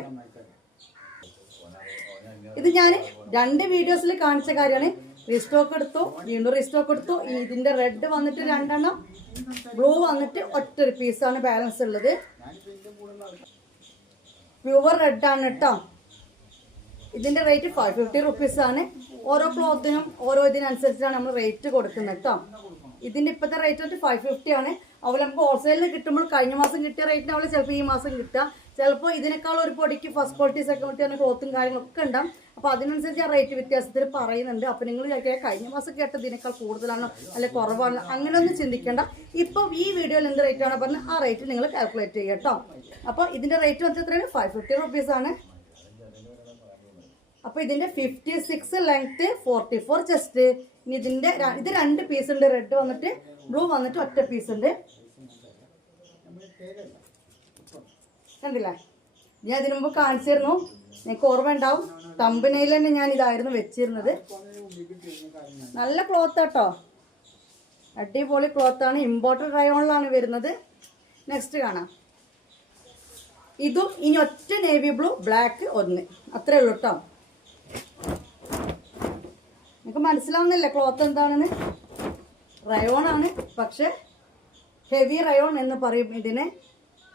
ഇത് ഞാൻ 2 വീഡിയോസിൽ കാണിച്ച കാര്യമാണ്. റീസ്റ്റോക്ക് എടുത്തു, വീണ്ടും റീസ്റ്റോക്ക് എടുത്തു. ഇതിന്റെ റെഡ് വന്നിട്ട് 2 എണ്ണം, ബ്ലൂ വന്നിട്ട് ഒറ്റൊരു പീസാണ് ബാലൻസ് ഉള്ളത്. പ്യുവർ റെഡ് ആണ് കേട്ടോ. ഇതിന്റെ റേറ്റ് 550 റുപ്പീസാണ്. ഓരോ ക്ലോത്തിനും ഓരോ ഇതിനനുസരിച്ചാണ് നമ്മൾ റേറ്റ് കൊടുക്കുന്നത് കേട്ടോ. ഇതിന്റെ ഇപ്പോഴത്തെ റേറ്റ് വന്നിട്ട് 550 ആണ്. അതുപോലെ നമുക്ക് ഹോൾസെയിലിന് കിട്ടുമ്പോൾ കഴിഞ്ഞ മാസം കിട്ടിയ റേറ്റിന് അവളെ ചിലപ്പോൾ ഈ മാസം കിട്ടുക, ചിലപ്പോൾ ഇതിനേക്കാൾ ഒരു പൊടിക്ക് ഫസ്റ്റ് ക്വാളിറ്റി സെക്കൻഡ് ക്വാളിറ്റി അങ്ങനെ ക്ലോത്തും കാര്യങ്ങളൊക്കെ ഉണ്ടാവും. അപ്പോൾ അതിനനുസരിച്ച് ആ റേറ്റ് വ്യത്യാസത്തിൽ പറയുന്നുണ്ട്. അപ്പോൾ നിങ്ങൾ കഴിഞ്ഞ മാസം കേട്ടതിനേക്കാൾ കൂടുതലാണോ അല്ലെ കുറവാണോ അങ്ങനെയൊന്നും ചിന്തിക്കേണ്ട. ഇപ്പം ഈ വീഡിയോയിൽ എന്ത് റേറ്റ് ആണോ പറഞ്ഞാൽ ആ റേറ്റ് നിങ്ങൾ കാൽക്കുലേറ്റ് ചെയ്യുക കേട്ടോ. അപ്പോൾ ഇതിൻ്റെ റേറ്റ് വന്നിട്ട് എത്രയാണ്? 550 റുപ്പീസാണ്. അപ്പോൾ ഇതിൻ്റെ 56 ലെങ്ത്ത്, 44 ചെസ്റ്റ്. ഇനി ഇത് 2 പീസ് ഉണ്ട്. റെഡ് വന്നിട്ട് ബ്ലൂ വന്നിട്ട് ഒറ്റ പീസ് ഉണ്ട്. കണ്ടില്ലേ, ഞാൻ ഇതിനു മുമ്പ് കാണിച്ചിരുന്നു, നിങ്ങൾക്ക് ഓർമ്മ ഉണ്ടാവും. തമ്പനയിൽ തന്നെ ഞാൻ ഇതായിരുന്നു വെച്ചിരുന്നത്. നല്ല ക്ലോത്ത് കേട്ടോ, അടിപൊളി ക്ലോത്താണ്. ഇമ്പോർട്ടഡ് റയോണിലാണ് വരുന്നത്. നെക്സ്റ്റ് കാണാം. ഇതും ഇനി ഒറ്റ നേവി ബ്ലൂ, ബ്ലാക്ക് 1, അത്രേ ഉള്ളൂ കേട്ടോ. നിങ്ങൾക്ക് മനസ്സിലാവുന്നില്ല ക്ലോത്ത് എന്താണെന്ന്? റയോണാണ്, പക്ഷെ ഹെവി റയോൺ എന്ന് പറയും ഇതിനെ.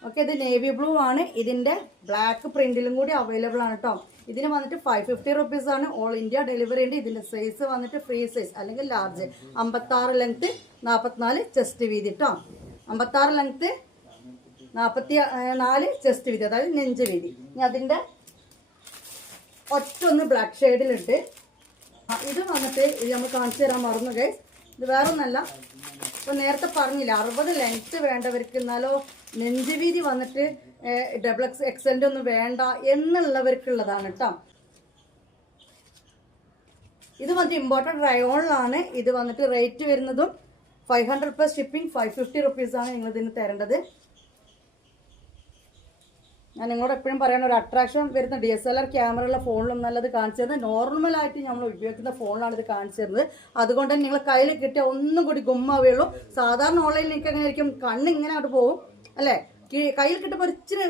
ഓക്കെ, ഇത് നേവി ബ്ലൂ ആണ്. ഇതിൻ്റെ ബ്ലാക്ക് പ്രിന്റിലും കൂടി അവൈലബിൾ ആണ് കേട്ടോ. ഇതിന് വന്നിട്ട് 550 റുപ്പീസാണ്. ഓൾ ഇന്ത്യ ഡെലിവറി ഉണ്ട്. ഇതിൻ്റെ സൈസ് വന്നിട്ട് ഫ്രീ സൈസ് അല്ലെങ്കിൽ ലാർജ്. 56 ലെങ്ത്ത്, 44 ചെസ്റ്റ് വീതി കേട്ടോ. 56 ലെങ്ത്ത്, 44 ചെസ്റ്റ് വീതി, അതായത് നെഞ്ച് വീതി. ഇനി അതിൻ്റെ ഒറ്റൊന്ന് ബ്ലാക്ക് ഷെയ്ഡിലുണ്ട്. ഇത് വന്നിട്ട് ഇത് നമ്മൾ കാണിച്ചു തരാൻ മറന്നു ഗൈസ്. ഇത് വേറെ ഒന്നല്ല, ഇപ്പോൾ നേരത്തെ പറഞ്ഞില്ല 60 ലെങ്ത്ത് വേണ്ടവർക്ക്, എന്നാലോ നെഞ്ച് വീതി വന്നിട്ട് XXL ഒന്നും വേണ്ട എന്നുള്ളവർക്കുള്ളതാണ് കേട്ടോ. ഇത് വന്നിട്ട് ഇമ്പോർട്ടൻറ്റ് റയോണിലാണ്. ഇത് വന്നിട്ട് റേറ്റ് വരുന്നതും 500 പ്ലസ് ഷിപ്പിംഗ്, 550 റുപ്പീസാണ് നിങ്ങൾ ഇതിന് തരേണ്ടത്. ഞാൻ നിങ്ങളോട് എപ്പോഴും പറയാൻ, ഒരു അട്രാക്ഷൻ വരുന്ന DSLR ക്യാമറയുള്ള ഫോണിലും നല്ലത് കാണിച്ചു തരുന്നത്. നോർമലായിട്ട് നമ്മൾ ഉപയോഗിക്കുന്ന ഫോണിലാണ് ഇത് കാണിച്ചു തരുന്നത്. അതുകൊണ്ട് തന്നെ നിങ്ങൾ കയ്യിൽ കിട്ടിയാൽ ഒന്നും കൂടി ഗുമ്മാവേ ഉള്ളൂ. സാധാരണ ഓൺലൈനിൽ നിങ്ങൾക്ക് എങ്ങനെ ആയിരിക്കും, കണ്ണ് ഇങ്ങനെ അങ്ങോട്ട് പോകും അല്ലേ? കയ്യിൽ കിട്ടുമ്പോൾ ഇച്ചിരി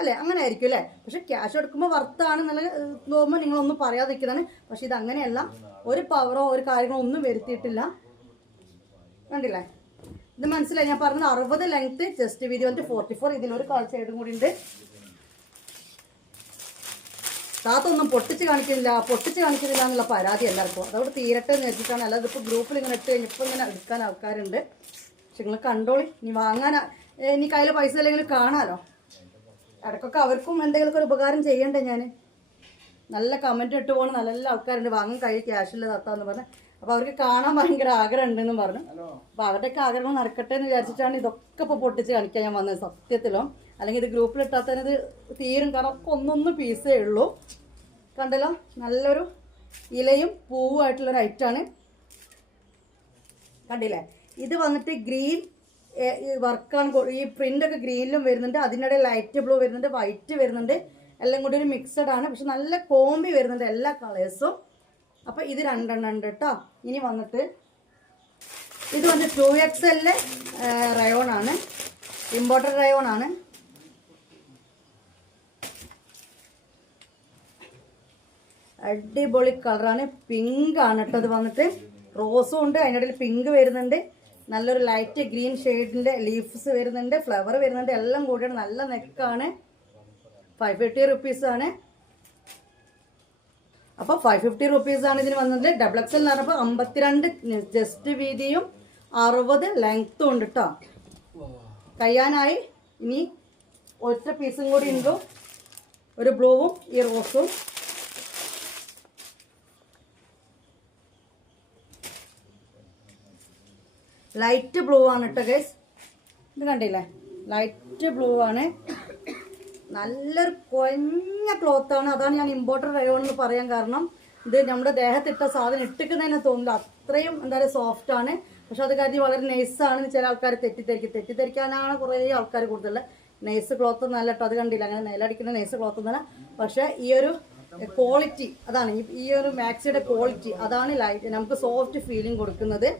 അല്ലേ? അങ്ങനെ ആയിരിക്കും അല്ലേ? പക്ഷെ ക്യാഷ് എടുക്കുമ്പോൾ വർത്താണെന്നുള്ള തോന്നുമ്പോൾ നിങ്ങളൊന്നും പറയാതെ നിൽക്കുന്നതാണ്. പക്ഷെ ഇത് അങ്ങനെയല്ല, ഒരു പവറോ ഒരു കാര്യങ്ങളോ ഒന്നും വരുത്തിയിട്ടില്ല. കണ്ടില്ലേ? ഇത് മനസ്സിലായി ഞാൻ പറഞ്ഞത്. 60 ലെങ്ത്, ചെസ്റ്റ് വീതി വന്നിട്ട് 44. ഇതിലൊരു കളർ ഷെയ്ഡും കൂടി ഉണ്ട്. താത്തൊന്നും പൊട്ടിച്ച് കാണിക്കുന്നില്ല എന്നുള്ള പരാതി എല്ലാവർക്കും. അതോട് തീരട്ടെ എന്ന് വെച്ചിട്ടാണ്. അല്ലാതെ ഇപ്പോൾ ഗ്രൂപ്പിൽ ഇങ്ങനെ ഇട്ട് കഴിഞ്ഞപ്പോൾ ഇങ്ങനെ എടുക്കാൻ ആൾക്കാരുണ്ട്. പക്ഷെ നിങ്ങൾ കണ്ടോളി. ഇനി വാങ്ങാൻ ഇനി കയ്യിൽ പൈസ ഇല്ലെങ്കിൽ കാണാമല്ലോ. ഇടയ്ക്കൊക്കെ അവർക്കും എന്തെങ്കിലുമൊക്കെ ഒരു ഉപകാരം ചെയ്യണ്ടേ ഞാൻ. നല്ല കമൻറ്റ് ഇട്ട് പോകുന്ന നല്ല ആൾക്കാരുണ്ട്, വാങ്ങാൻ കയ്യിൽ ക്യാഷില്ല താത്താന്ന് പറഞ്ഞ്. അപ്പോൾ അവർക്ക് കാണാൻ ഭയങ്കര ആഗ്രഹം ഉണ്ടെന്ന് പറഞ്ഞു. അപ്പോൾ അവരുടെയൊക്കെ ആഗ്രഹം നടക്കട്ടെ എന്ന് വിചാരിച്ചിട്ടാണ് ഇതൊക്കെ ഇപ്പോൾ പൊട്ടിച്ച് കാണിക്കാൻ ഞാൻ വന്നത് സത്യത്തിലോ. അല്ലെങ്കിൽ ഇത് ഗ്രൂപ്പിലിട്ടാൽ ഇത് തീരും. കാരണം ഒക്കെ ഒന്നൊന്ന് പീസേ ഉള്ളൂ. കണ്ടല്ലോ, നല്ലൊരു ഇലയും പൂവുമായിട്ടുള്ളൊരു ഐറ്റാണ്. കണ്ടില്ലേ? ഇത് വന്നിട്ട് ഗ്രീൻ വർക്കാണ്. ഈ പ്രിൻ്റൊക്കെ ഗ്രീനിലും വരുന്നുണ്ട്, അതിനിടെ ലൈറ്റ് ബ്ലൂ വരുന്നുണ്ട്, വൈറ്റ് വരുന്നുണ്ട്. എല്ലാം കൂടി ഒരു മിക്സഡ് ആണ്. പക്ഷെ നല്ല കോമ്പി വരുന്നുണ്ട് എല്ലാ കളേഴ്സും. അപ്പോൾ ഇത് 2 ഉണ്ട് കേട്ടോ. ഇനി വന്നിട്ട് ഇത് വന്നിട്ട് 2XL റയോൺ ആണ്, ഇമ്പോർട്ടഡ് റയോൺ ആണ്. അടിപൊളി കളറാണ്, പിങ്ക് ആണ് കേട്ടോ. അത് വന്നിട്ട് റോസും ഉണ്ട്, അതിനിടയിൽ പിങ്ക് വരുന്നുണ്ട്, നല്ലൊരു ലൈറ്റ് ഗ്രീൻ ഷെയ്ഡിൻ്റെ ലീഫ്സ് വരുന്നുണ്ട്, ഫ്ലവർ വരുന്നുണ്ട്, എല്ലാം കൂടിയാണ്. നല്ല നെക്കാണ്. 550 റുപ്പീസാണ്. അപ്പോൾ 550 റുപ്പീസാണ് ഇതിന് വന്നത്. XXL എന്ന് പറഞ്ഞപ്പോൾ 52 ചെസ്റ്റ് വീതിയും 60 ലെങ്ത്തും ഉണ്ട് കേട്ടോ. കഴിയാനായി. ഇനി ഒറ്റ പീസും കൂടി ഉണ്ട്, ഒരു ബ്ലൂവും ഈ റോസും. ലൈറ്റ് ബ്ലൂ ആണ് കേട്ടോ ഗൈസ്. ഇത് കണ്ടില്ലേ? ലൈറ്റ് ബ്ലൂ ആണ്. നല്ലൊരു കുഞ്ഞ ക്ലോത്താണ്. അതാണ് ഞാൻ ഇമ്പോർട്ടഡ് റയോൺ എന്ന് പറയാൻ കാരണം. ഇത് നമ്മുടെ ദേഹത്തിട്ട സാധനം ഇട്ടിക്കുന്നതിന് തോന്നില്ല, അത്രയും എന്താ പറയുക സോഫ്റ്റ് ആണ്. പക്ഷെ അത് കാര്യം വളരെ നൈസാണെന്ന് ചില ആൾക്കാർ തെറ്റിദ്ധരിക്കാനാണ് കുറേ ആൾക്കാർ കൂടുതൽ. നൈസ് ക്ലോത്ത് ഒന്നല്ല കേട്ടോ. അത് കണ്ടില്ല, അങ്ങനെ നിലടിക്കുന്ന നൈസ് ക്ലോത്ത് ഒന്നല്ല. പക്ഷെ ഈ ഒരു ക്വാളിറ്റി അതാണ്, ഈ ഒരു മാക്സിയുടെ ക്വാളിറ്റി അതാണ് ലൈറ്റ് നമുക്ക് സോഫ്റ്റ് ഫീലിംഗ് കൊടുക്കുന്നത്.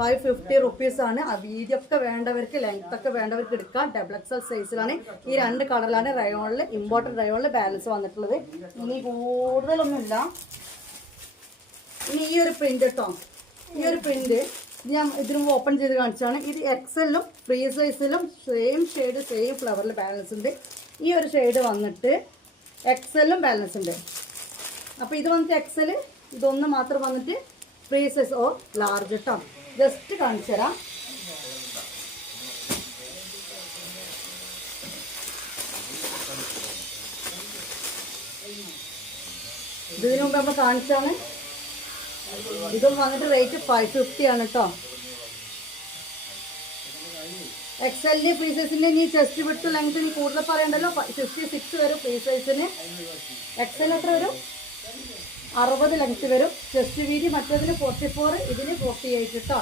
550 റുപ്പീസാണ്. ആ വീതിയൊക്കെ വേണ്ടവർക്ക്, ലെങ്ത് ഒക്കെ വേണ്ടവർക്ക് എടുക്കാം. XXL സൈസിലാണ്. ഈ 2 കളറിലാണ് റയോണിൽ, ഇമ്പോർട്ടഡ് റയോണിൽ ബാലൻസ് വന്നിട്ടുള്ളത്. ഇനി കൂടുതലൊന്നുമില്ല. ഇനി ഈ ഒരു പ്രിന്റ് കേട്ടോ, ഈ ഒരു പ്രിന്റ് ഞാൻ ഇതിനും ഓപ്പൺ ചെയ്ത് കാണിച്ചാണ്. ഇത് XL-ലും ഫ്രീ സൈസിലും സെയിം ഷെയ്ഡ് സെയിം ഫ്ലവറിൽ ബാലൻസ് ഉണ്ട്. ഈ ഒരു ഷെയ്ഡ് വന്നിട്ട് XL-ലും ബാലൻസ് ഉണ്ട്. അപ്പോൾ ഇത് വന്നിട്ട് XL, ഇതൊന്ന് മാത്രം വന്നിട്ട് ഫ്രീ സൈസ് ഓർ ലാർജ് കേട്ടോ. ജസ്റ്റ് കാണിച്ചു തരാം. ഇതിനു മുമ്പ് നമ്മൾ കാണിച്ചാണ്. ഇതും വന്നിട്ട് റേറ്റ് 550 ആണ് കേട്ടോ. XL ഫ്രീ സൈസിന്റെ ഇനി ചെസ്റ്റ് വിട്ട് ലെങ്ത് ഇനി കൂടുതൽ പറയണ്ടല്ലോ. 56 വരും ഫ്രീ സൈസിന്. XL എത്ര വരും? 60 ലെങ്ത് വരും. ചെസ്റ്റ് വീതി മറ്റേതിന് 44, ഇതിന് 48 കേട്ടോ.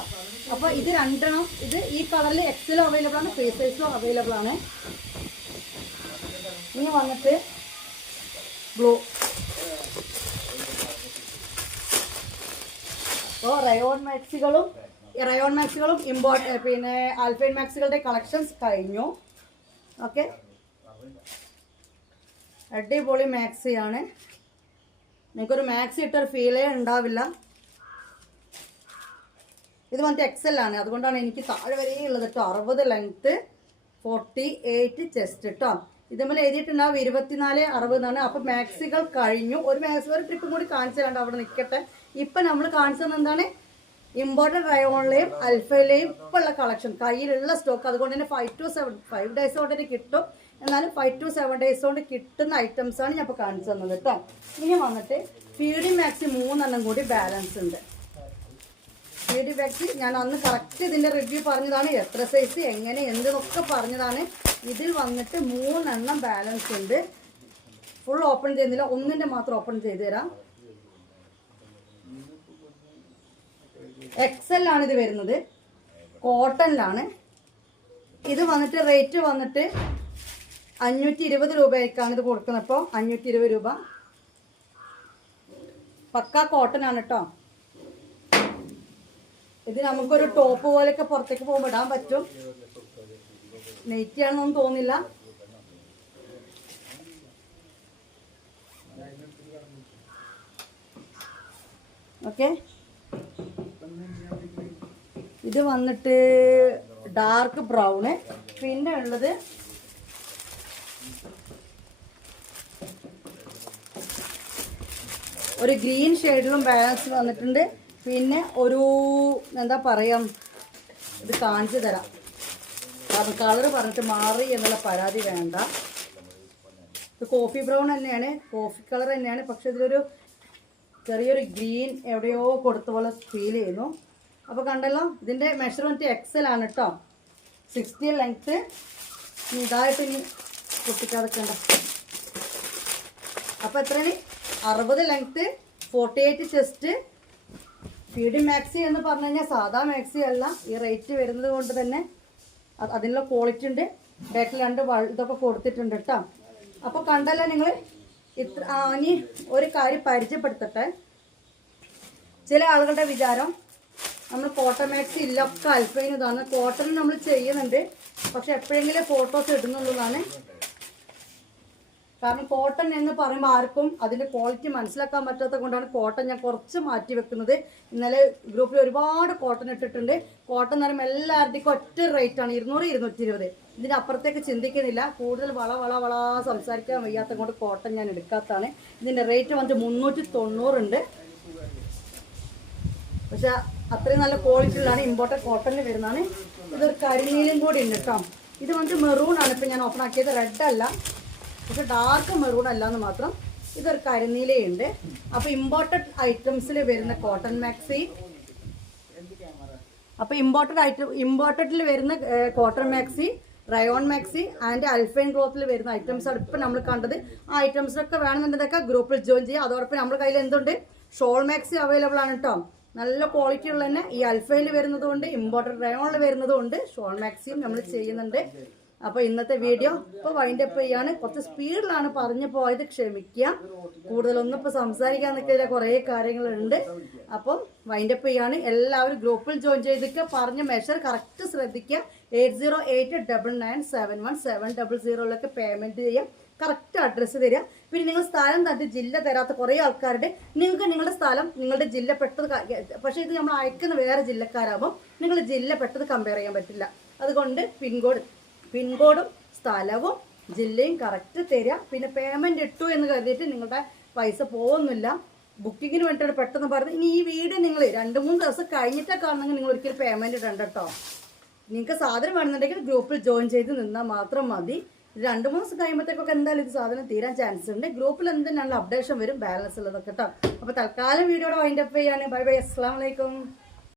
അപ്പോൾ ഇത് 2 ഇത് ഈ കളറിൽ XL അവൈലബിൾ ആണ്, ഫ്രീ സൈസിലും അവൈലബിൾ ആണ്. ഇനി വന്നിട്ട് ബ്ലൂ. അപ്പോൾ റയോൺ മാക്സികളും പിന്നെ ആൽഫൈൻ മാക്സികളുടെ കളക്ഷൻസ് കഴിഞ്ഞു. ഓക്കെ, അടിപൊളി മാക്സിയാണ്. നിങ്ങൾക്കൊരു മാക്സി ഇട്ടൊരു ഫീലേ ഉണ്ടാവില്ല. ഇത് വന്നിട്ട് XL ആണ്, അതുകൊണ്ടാണ് എനിക്ക് താഴെ വരെ ഉള്ളത് കേട്ടോ. 60 ലെങ്ത്ത്, 48 ചെസ്റ്റ് കേട്ടോ. ഇതുപോലെ എഴുതിയിട്ടുണ്ടാവും 24, 60 എന്നാണ്. അപ്പോൾ മാക്സികൾ കഴിഞ്ഞു. ഒരു ട്രിപ്പും കൂടി കാണിച്ചു തരാണ്ട് അവിടെ നിൽക്കട്ടെ. ഇപ്പം നമ്മൾ കാണിച്ചത് എന്താണ്? ഇമ്പോർട്ടഡ് റയോണിലെയും അൽഫയിലെയും ഇപ്പോൾ ഉള്ള കളക്ഷൻ, കയ്യിലുള്ള സ്റ്റോക്ക്. അതുകൊണ്ട് തന്നെ 5 to 7 ഡേയ്സ് കൊണ്ട് തന്നെ കിട്ടും. എന്നാലും 5 to 7 ഡേയ്സ് കൊണ്ട് കിട്ടുന്ന ഐറ്റംസാണ് ഞാൻ ഇപ്പോൾ കാണിച്ചു തന്നത് കേട്ടോ. ഇനി വന്നിട്ട് ഫീഡി മാക്സി 3 കൂടി ബാലൻസ് ഉണ്ട്. ഫീഡി മാക്സി ഞാൻ അന്ന് കറക്റ്റ് ഇതിൻ്റെ റിവ്യൂ പറഞ്ഞതാണ്, എത്ര സൈസ് എങ്ങനെ എന്തെന്നൊക്കെ പറഞ്ഞതാണ്. ഇതിൽ വന്നിട്ട് 3 ബാലൻസ് ഉണ്ട്. ഫുൾ ഓപ്പൺ ചെയ്യുന്നില്ല, ഒന്നിൻ്റെ മാത്രം ഓപ്പൺ ചെയ്ത് തരാം. XL ആണ് ഇത് വരുന്നത്, കോട്ടണിലാണ്. ഇത് വന്നിട്ട് റേറ്റ് വന്നിട്ട് 520 രൂപയ്ക്കാണ് ഇത് കൊടുക്കുന്നത്. അപ്പോൾ 520 രൂപ. പക്ക കോട്ടൺ ആണ് കേട്ടോ. ഇത് നമുക്കൊരു ടോപ്പ് പോലെയൊക്കെ പുറത്തേക്ക് പോകുമ്പോൾ ഇടാൻ പറ്റും. നെയ്റ്റി ആണെന്നൊന്നും തോന്നില്ല. ഓക്കെ, ഇത് വന്നിട്ട് ഡാർക്ക് ബ്രൗണ്. പിന്നെ ഉള്ളത് ഒരു ഗ്രീൻ ഷെയ്ഡിലും ബാലൻസ് വന്നിട്ടുണ്ട്. പിന്നെ ഒരു എന്താ പറയാ, ഇത് കാണിച്ചു തരാം. അത് കളർ പറഞ്ഞിട്ട് മാറി എന്നുള്ള പരാതി വേണ്ട. ഇത് കോഫി ബ്രൗൺ തന്നെയാണ്, കോഫി കളർ തന്നെയാണ്. പക്ഷെ ഇതിലൊരു ചെറിയൊരു ഗ്രീൻ എവിടെയോ കൊടുത്ത പോലെ ഫീൽ ചെയ്യുന്നു. അപ്പോൾ കണ്ടല്ലോ, ഇതിൻ്റെ മെഷർമെൻറ്റ് എക്സൽ ആണ് കേട്ടോ. 60 ലെങ്ത്ത്. ഇതായിട്ട് ഇനി പൊട്ടിക്കാതെക്കണ്ട. അപ്പോൾ എത്രയാണ്? 60 ലെങ്ത്ത്, 48 ചെസ്റ്റ്. ഫീഡിങ് മാക്സി എന്ന് പറഞ്ഞു കഴിഞ്ഞാൽ സാധാ മാക്സി അല്ല. ഈ റേറ്റ് വരുന്നത് കൊണ്ട് തന്നെ അതിനുള്ള ക്വാളിറ്റി ഉണ്ട്. ബാക്കിൽ 2 ഇതൊക്കെ കൊടുത്തിട്ടുണ്ട് കേട്ടോ. അപ്പോൾ കണ്ടല്ലോ നിങ്ങൾ. ഇനി ഒരു കാര്യം പരിചയപ്പെടുത്തട്ടെ. ചില ആളുകളുടെ വിചാരം നമ്മൾ കോട്ടൺ മാക്സി ഇല്ല, ഒക്കെ അൽഫൈൻ ഇതാണ്. കോട്ടൺ നമ്മൾ ചെയ്യുന്നുണ്ട്, പക്ഷെ എപ്പോഴെങ്കിലും ഫോട്ടോസ് ഇടുന്നുള്ളതാണ്. കാരണം കോട്ടൺ എന്ന് പറയുമ്പോൾ ആർക്കും അതിൻ്റെ ക്വാളിറ്റി മനസ്സിലാക്കാൻ പറ്റാത്തത് കൊണ്ടാണ് കോട്ടൺ ഞാൻ കുറച്ച് മാറ്റി വെക്കുന്നത്. ഇന്നലെ ഗ്രൂപ്പിൽ ഒരുപാട് കോട്ടൺ ഇട്ടിട്ടുണ്ട്. കോട്ടൺ എന്ന് പറയുമ്പോൾ എല്ലാവരുടെയും ഒറ്റ റേറ്റാണ് 200, 220. ഇതിൻ്റെ അപ്പുറത്തേക്ക് ചിന്തിക്കുന്നില്ല. കൂടുതൽ വള സംസാരിക്കാൻ വയ്യാത്തത് കൊണ്ട് കോട്ടൺ ഞാൻ എടുക്കാത്തതാണ്. ഇതിൻ്റെ റേറ്റ് വന്നിട്ട് 390 ഉണ്ട്. പക്ഷെ അത്രയും നല്ല ക്വാളിറ്റി ഉള്ളതാണ്. ഇമ്പോർട്ടൻ്റ് കോട്ടണിൽ വരുന്നതാണ്. ഇതൊരു കരിനീലും കൂടി ഉണ്ട് കേട്ടോ. ഇത് വന്നിട്ട് മെറൂൺ ആണ്. ഇപ്പം ഞാൻ ഓപ്പൺ ആക്കിയത് റെഡ് അല്ല, പക്ഷെ ഡാർക്ക് മെറൂൺ അല്ല എന്ന് മാത്രം. ഇതൊരു കരിനീലയുണ്ട്. അപ്പോൾ ഇമ്പോർട്ടഡ് വരുന്ന കോട്ടൺ മാക്സി, അപ്പോൾ ഇമ്പോർട്ടഡിൽ വരുന്ന cotton maxi, rayon maxi and alpine ക്ലോത്തിൽ വരുന്ന ഐറ്റംസാണ് ഇപ്പം നമ്മൾ കണ്ടത്. ആ ഐറ്റംസൊക്കെ വേണമെന്നുണ്ടെങ്കിൽ ഗ്രൂപ്പിൽ ജോയിൻ ചെയ്യുക. അതോടൊപ്പം നമ്മുടെ കയ്യിൽ എന്തുണ്ട്, ഷോൾ മാക്സി അവൈലബിൾ ആണ് കേട്ടോ. നല്ല ക്വാളിറ്റി ഉള്ള തന്നെ ഈ അൽഫൈനിൽ വരുന്നതുകൊണ്ട് ഇമ്പോർട്ടഡ് റയോണിൽ വരുന്നതുകൊണ്ട് ഷോൾ മാക്സിയും നമ്മൾ ചെയ്യുന്നുണ്ട്. അപ്പോൾ ഇന്നത്തെ വീഡിയോ ഇപ്പോൾ വൈൻഡപ്പ് ചെയ്യാണ്. കുറച്ച് സ്പീഡിലാണ് പറഞ്ഞു പോയത്, ക്ഷമിക്കുക. കൂടുതലൊന്നും ഇപ്പോൾ സംസാരിക്കാൻ നിൽക്കില്ല, കുറേ കാര്യങ്ങളുണ്ട്. അപ്പം വൈൻഡപ്പ് ചെയ്യാണ്. എല്ലാവരും ഗ്രൂപ്പിൽ ജോയിൻ ചെയ്തിട്ട് പറഞ്ഞ മെഷർ കറക്റ്റ് ശ്രദ്ധിക്കുക. 8089971700 പേയ്മെൻറ്റ് ചെയ്യുക. കറക്റ്റ് അഡ്രസ്സ് തരിക. പിന്നെ നിങ്ങൾ സ്ഥലം തട്ട് ജില്ല തരാത്ത കുറേ ആൾക്കാരുടെ നിങ്ങൾക്ക് നിങ്ങളുടെ സ്ഥലം നിങ്ങളുടെ ജില്ല പെട്ടത്, പക്ഷേ ഇത് നമ്മൾ അയക്കുന്ന വേറെ ജില്ലക്കാരാകുമ്പോൾ നിങ്ങൾ ജില്ല പെട്ടത് കമ്പയർ ചെയ്യാൻ പറ്റില്ല. അതുകൊണ്ട് പിൻകോഡും സ്ഥലവും ജില്ലയും കറക്റ്റ് തരിക. പിന്നെ പേയ്മെൻറ്റ് ഇട്ടു എന്ന് കരുതിയിട്ട് നിങ്ങളുടെ പൈസ പോകുന്നില്ല. ബുക്കിങ്ങിന് വേണ്ടിയിട്ടാണ് പെട്ടെന്ന് പറഞ്ഞത്. ഇനി ഈ വീഡിയോ നിങ്ങൾ 2-3 ദിവസം കഴിഞ്ഞിട്ടൊക്കെ കാണണമെങ്കിൽ നിങ്ങൾ ഒരിക്കലും പേയ്മെൻറ്റ് ഇടണ്ട കേട്ടോ. നിങ്ങൾക്ക് സാധനം വേണമെന്നുണ്ടെങ്കിൽ ഗ്രൂപ്പിൽ ജോയിൻ ചെയ്ത് നിന്നാൽ മാത്രം മതി. 2-3 ദിവസം കഴിയുമ്പോഴത്തേക്കൊക്കെ എന്തായാലും ഇത് സാധനം തീരാൻ ചാൻസ് ഉണ്ട്. ഗ്രൂപ്പിൽ എന്തിനാണ് അപ്ഡേഷൻ വരും ബാലൻസ് ഉള്ളതൊക്കെ കേട്ടോ. അപ്പോൾ തൽക്കാലം വീഡിയോയുടെ വൈൻഡപ്പ് ചെയ്യാണ്. ബൈ ബൈ, അസ്സലാമു അലൈക്കും.